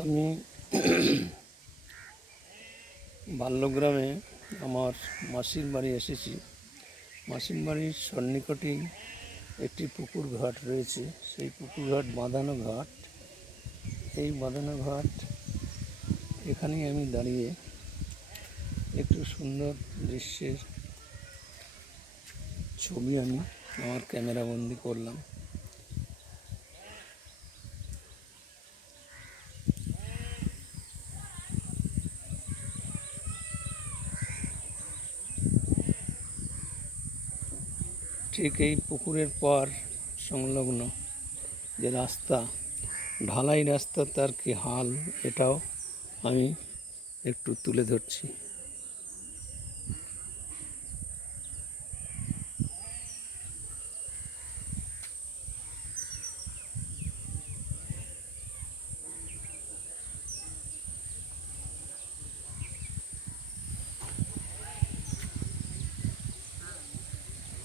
আমি বাল্যগ্রামে আমার মাসির বাড়ি এসেছি। মাসির বাড়ির সন্নিকটেই একটি পুকুর ঘাট রয়েছে। সেই পুকুর ঘাট বাঁধানো ঘাট। এই বাঁধানো ঘাট এখানেই আমি দাঁড়িয়ে একটু সুন্দর দৃশ্যের ছবি আমি আমার ক্যামেরাবন্দি করলাম। ঠিক এই পুকুরের পর সংলগ্ন যে রাস্তা, ঢালাই রাস্তা, তার কি হাল, এটাও আমি একটু তুলে ধরছি।